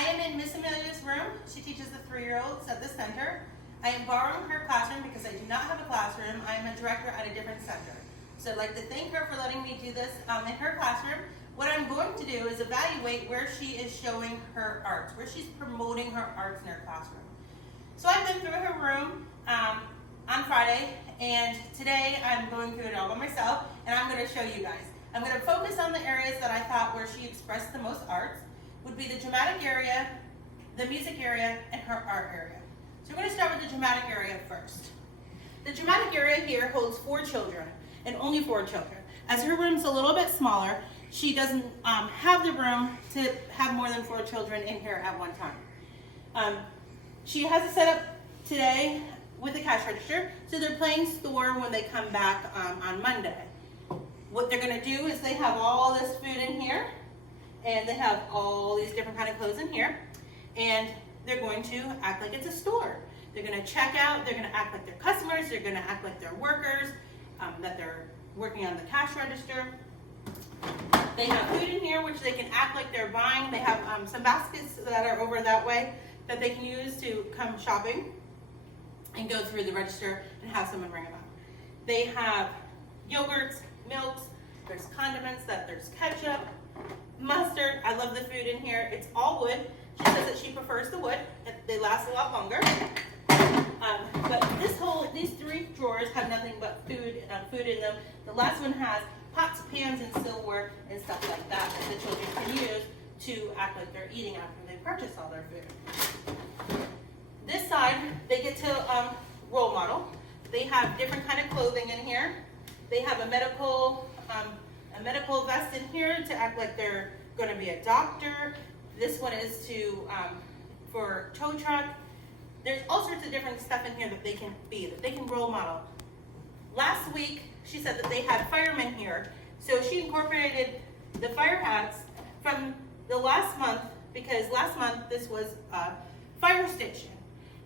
I am in Miss Amelia's room. She teaches the 3-year-olds at the center. I am borrowing her classroom because I do not have a classroom. I am a director at a different center. So I'd like to thank her for letting me do this in her classroom. What I'm going to do is evaluate where she is showing her arts, where she's promoting her arts in her classroom. So I've been through her room on Friday, and today I'm going through it all by myself, and I'm going to show you guys. I'm going to focus on the areas that I thought where she expressed the most arts, would be the dramatic area, the music area, and her art area. So we're going to start with the dramatic area first. The dramatic area here holds 4 children, and only 4 children. As her room's a little bit smaller, she doesn't have the room to have more than 4 children in here at one time. She has it set up today with the cash register, so they're playing store when they come back on Monday. What they're going to do is they have all this food in here, and they have all these different kind of clothes in here, and they're going to act like it's a store. They're going to check out, they're going to act like they're customers, they're going to act like they're workers, that they're working on the cash register. They have food in here which they can act like they're buying. They have some baskets that are over that way that they can use to come shopping and go through the register and have someone ring them up. They have yogurts, milks, there's condiments, there's ketchup, mustard. I love the food in here. It's all wood. She says that she prefers the wood. They last a lot longer. But these 3 drawers have nothing but food in them. The last one has pots, pans, and silverware and stuff like that the children can use to act like they're eating after they purchase all their food. This side, they get to role model. They have different kind of clothing in here. They have a medical vest in here to act like they're going to be a doctor. This one is for tow truck. There's all sorts of different stuff in here that they can be, that they can role model. Last week, she said that they had firemen here, so she incorporated the fire hats from the last month, because last month this was a fire station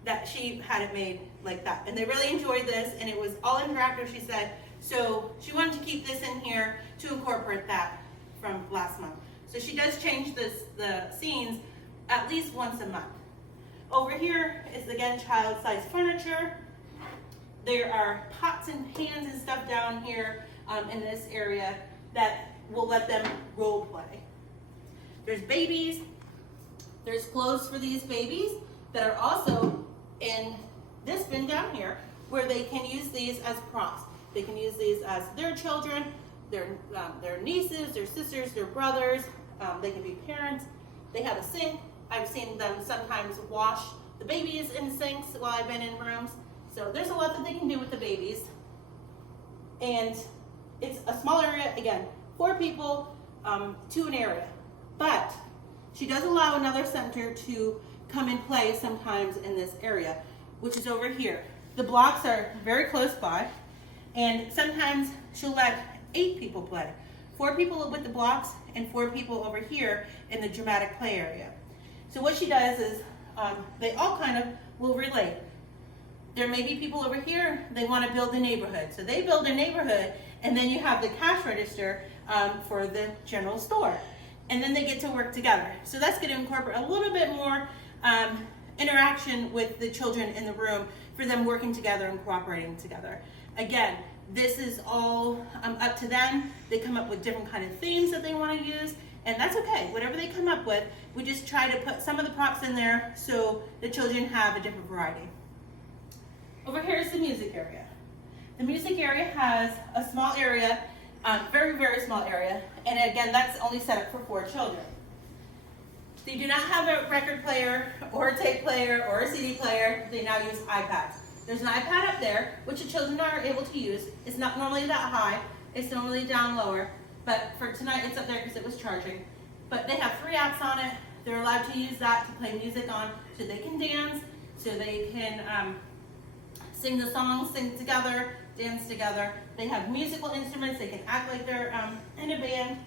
that she had it made like that. And they really enjoyed this, and it was all interactive, she said, so she wanted to keep this in here to incorporate that from last month. So she does change the scenes at least once a month. Over here is, again, child-sized furniture. There are pots and pans and stuff down here in this area that will let them role play. There's babies. There's clothes for these babies that are also in this bin down here, where they can use these as props. They can use these as their children, their nieces, their sisters, their brothers. They can be parents. They have a sink. I've seen them sometimes wash the babies in sinks while I've been in rooms. So there's a lot that they can do with the babies. And it's a small area, again, 4 people to an area. But she does allow another center to come and play sometimes in this area, which is over here. The blocks are very close by, and sometimes she'll let 8 people play. 4 people with the blocks and 4 people over here in the dramatic play area. So what she does is they all kind of will relate. There may be people over here, they want to build a neighborhood. So they build a neighborhood, and then you have the cash register for the general store. And then they get to work together. So that's going to incorporate a little bit more interaction with the children in the room for them working together and cooperating together. Again, this is all up to them. They come up with different kind of themes that they want to use, and that's okay. Whatever they come up with, we just try to put some of the props in there so the children have a different variety. Over here is the music area. The music area has a small area, very, very small area, and again, that's only set up for 4 children. They do not have a record player or a tape player or a CD player. They now use iPads. There's an iPad up there, which the children are able to use. It's not normally that high. It's normally down lower, but for tonight it's up there because it was charging. But they have 3 apps on it. They're allowed to use that to play music on, so they can dance, so they can sing the songs, sing together, dance together. They have musical instruments. They can act like they're in a band.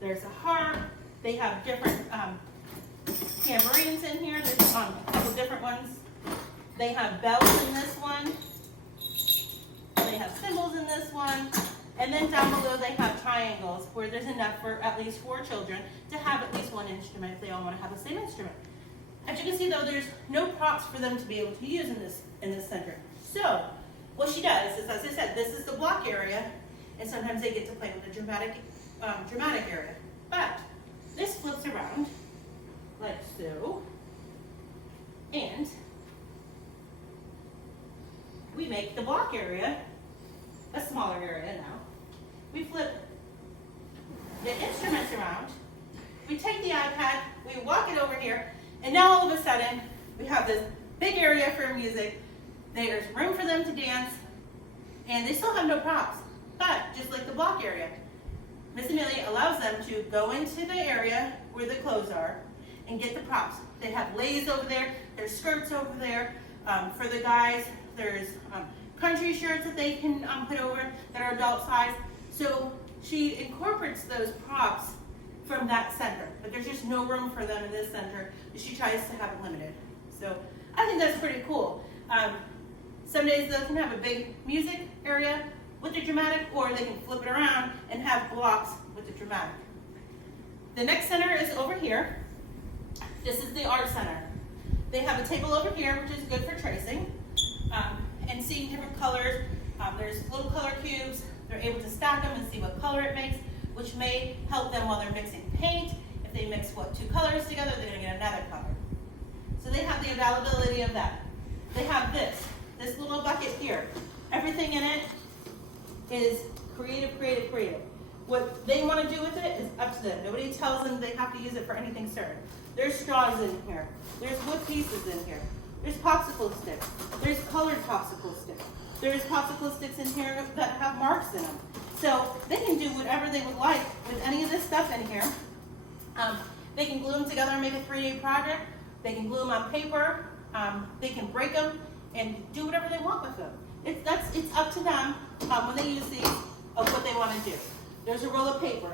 There's a harp. They have different tambourines in here. There's a couple different ones. They have bells in this one. They have cymbals in this one. And then down below they have triangles where there's enough for at least 4 children to have at least one instrument if they all want to have the same instrument. As you can see though, there's no props for them to be able to use in this center. So what she does is, as I said, this is the block area, and sometimes they get to play with the dramatic area. But this flips around like so, and we make the block area a smaller area now. We flip the instruments around, we take the iPad, we walk it over here, and now all of a sudden, we have this big area for music. There's room for them to dance, and they still have no props. But just like the block area, Miss Amelia allows them to go into the area where the clothes are and get the props. They have leis over there, there's skirts over there. For the guys, there's country shirts that they can put over that are adult size. So she incorporates those props from that center, but there's just no room for them in this center. She tries to have it limited. So I think that's pretty cool. Some days they can have a big music area with the dramatic, or they can flip it around and have blocks with the dramatic. The next center is over here. This is the art center. They have a table over here, which is good for tracing and seeing different colors. There's little color cubes. They're able to stack them and see what color it makes, which may help them while they're mixing paint. If they mix two colors together, they're going to get another color. So they have the availability of that. They have this little bucket here. Everything in it is creative, creative, creative. What they want to do with it is up to them. Nobody tells them they have to use it for anything certain. There's straws in here. There's wood pieces in here. There's popsicle sticks. There's colored popsicle sticks. There's popsicle sticks in here that have marks in them. So they can do whatever they would like with any of this stuff in here. They can glue them together and make a 3D project. They can glue them on paper. They can break them and do whatever they want with them. It's up to them when they use these of what they want to do. There's a roll of paper.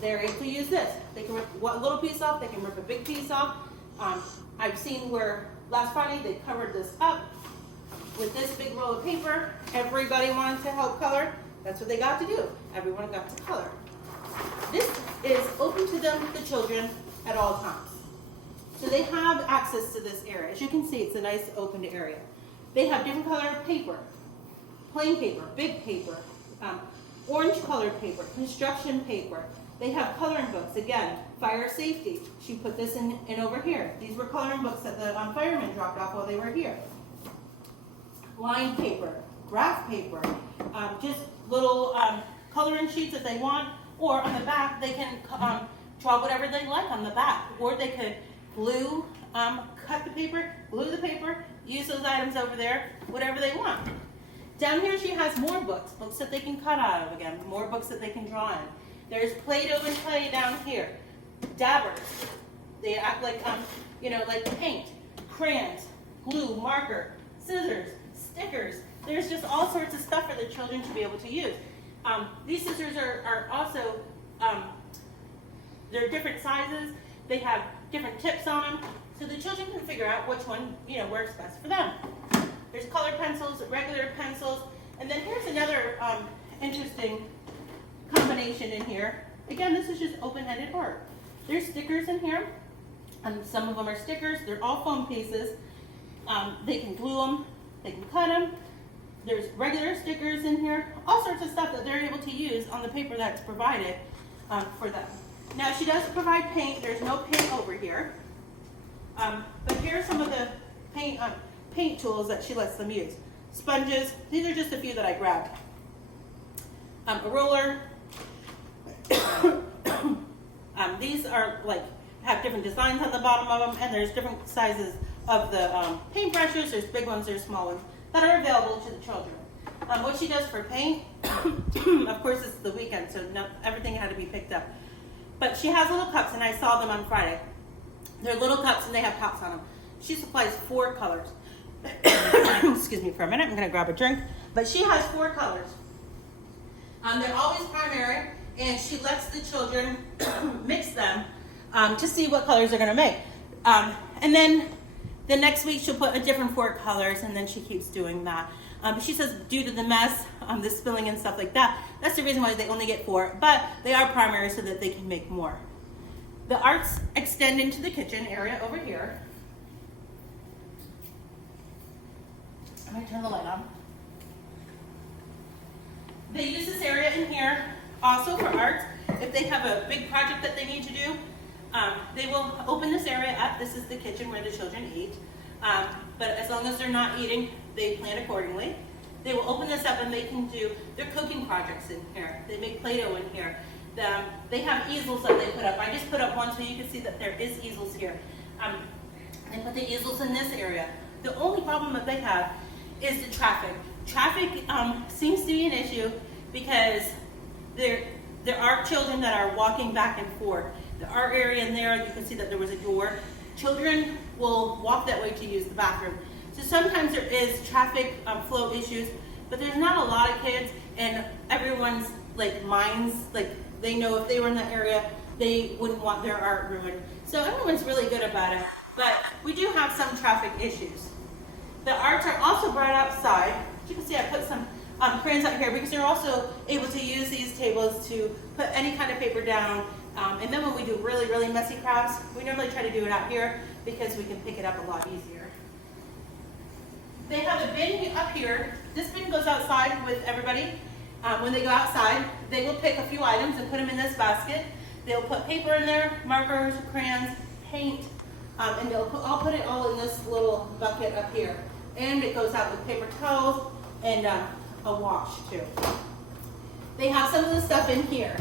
They're able to use this. They can rip one little piece off. They can rip a big piece off. I've seen where last Friday they covered this up with this big roll of paper. Everybody wanted to help color. That's what they got to do. Everyone got to color. This is open to them, the children, at all times. So they have access to this area. As you can see, it's a nice open area. They have different color paper, plain paper, big paper, orange colored paper, construction paper. They have coloring books. Again, fire safety. She put this in over here. These were coloring books that the firemen dropped off while they were here. Line paper, graph paper, just little coloring sheets if they want, or on the back they can draw whatever they like on the back, or they could glue, cut the paper, glue the paper, use those items over there, whatever they want. Down here she has more books that they can cut out of again, more books that they can draw in. There's Play-Doh and clay down here, dabbers. They act like like paint, crayons, glue, marker, scissors, stickers. There's just all sorts of stuff for the children to be able to use. These scissors are also, they're different sizes. They have different tips on them, so the children can figure out which one works best for them. There's colored pencils, regular pencils, and then here's another interesting combination in here. Again, this is just open-ended art. There's stickers in here, and some of them are stickers. They're all foam pieces. They can glue them, they can cut them. There's regular stickers in here, all sorts of stuff that they're able to use on the paper that's provided for them. Now, she does provide paint. There's no paint over here. But here are some of the paint tools that she lets them use. Sponges. These are just a few that I grabbed. A roller. These are have different designs on the bottom of them, and there's different sizes of the paintbrushes. There's big ones, there's small ones that are available to the children. What she does for paint, of course it's the weekend, so everything had to be picked up. But she has little cups, and I saw them on Friday. They're little cups, and they have tops on them. She supplies 4 colors. Excuse me for a minute, I'm gonna grab a drink. But she has 4 colors. They're always primary, and she lets the children mix them to see what colors they're gonna make. And then the next week she'll put a different 4 colors, and then she keeps doing that. But she says due to the mess, the spilling and stuff like that, that's the reason why they only get 4. But they are primary so that they can make more. The arts extend into the kitchen area over here. I'm gonna turn the light on. They use this area in here also for art. If they have a big project that they need to do, they will open this area up. This is the kitchen where the children eat. But as long as they're not eating, they plan accordingly. They will open this up and they can do their cooking projects in here. They make Play-Doh in here. They have easels that they put up. I just put up one so you can see that there is easels here. They put the easels in this area. The only problem that they have is the traffic. Traffic seems to be an issue because there are children that are walking back and forth. The art area in there, you can see that there was a door. Children will walk that way to use the bathroom. So sometimes there is traffic flow issues, but there's not a lot of kids, and everyone's like minds, like they know if they were in that area, they wouldn't want their art ruined. So everyone's really good about it, but we do have some traffic issues. The arts are also brought outside. As you can see, I put some crayons out here because they're also able to use these tables to put any kind of paper down. And then when we do really, really messy crafts, we normally try to do it out here because we can pick it up a lot easier. They have a bin up here. This bin goes outside with everybody. When they go outside, they will pick a few items and put them in this basket. They'll put paper in there, markers, crayons, paint, and I'll put it all in this little bucket up here. And it goes out with paper towels and a wash too. They have some of the stuff in here.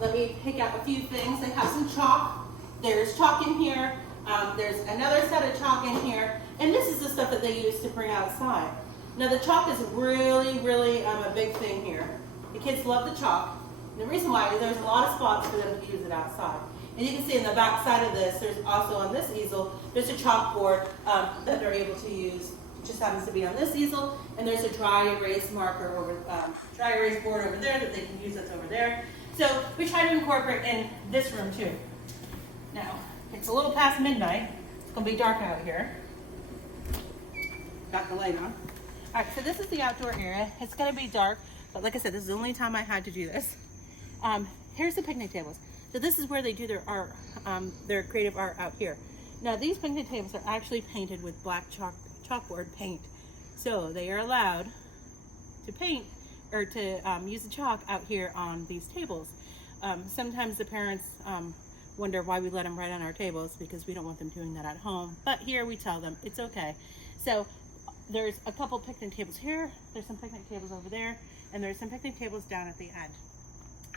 Let me pick out a few things. They have some chalk. There's chalk in here. There's another set of chalk in here. And this is the stuff that they use to bring outside. Now the chalk is really, really a big thing here. The kids love the chalk. And the reason why is there's a lot of spots for them to use it outside. And you can see in the back side of this, there's also on this easel, there's a chalkboard that they're able to use. It just happens to be on this easel. And there's a dry erase marker over, dry erase board over there that they can use that's over there. So we try to incorporate in this room too. Now, it's a little past midnight. It's gonna be dark out here. Got the light on. All right, so this is the outdoor area. It's gonna be dark, but like I said, this is the only time I had to do this. Here's the picnic tables. So this is where they do their art, their creative art out here. Now these picnic tables are actually painted with black chalkboard paint. So they are allowed to paint or to use the chalk out here on these tables. Sometimes the parents wonder why we let them write on our tables because we don't want them doing that at home. But here we tell them it's okay. So there's a couple picnic tables here. There's some picnic tables over there, and there's some picnic tables down at the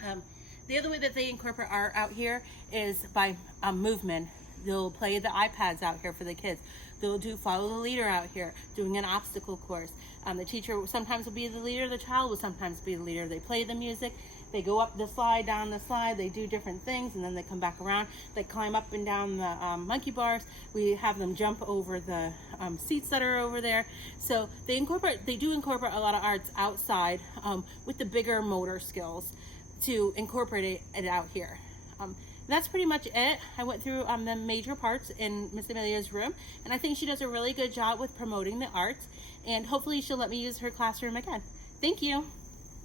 end. The other way that they incorporate art out here is by movement. They'll play the iPads out here for the kids. They'll do follow the leader out here, doing an obstacle course. The teacher sometimes will be the leader, the child will sometimes be the leader. They play the music, they go up the slide, down the slide, they do different things, and then they come back around. They climb up and down the monkey bars. We have them jump over the seats that are over there. So they do incorporate a lot of arts outside with the bigger motor skills to incorporate it out here. That's pretty much it. I went through the major parts in Miss Amelia's room, and I think she does a really good job with promoting the arts, and hopefully she'll let me use her classroom again. Thank you.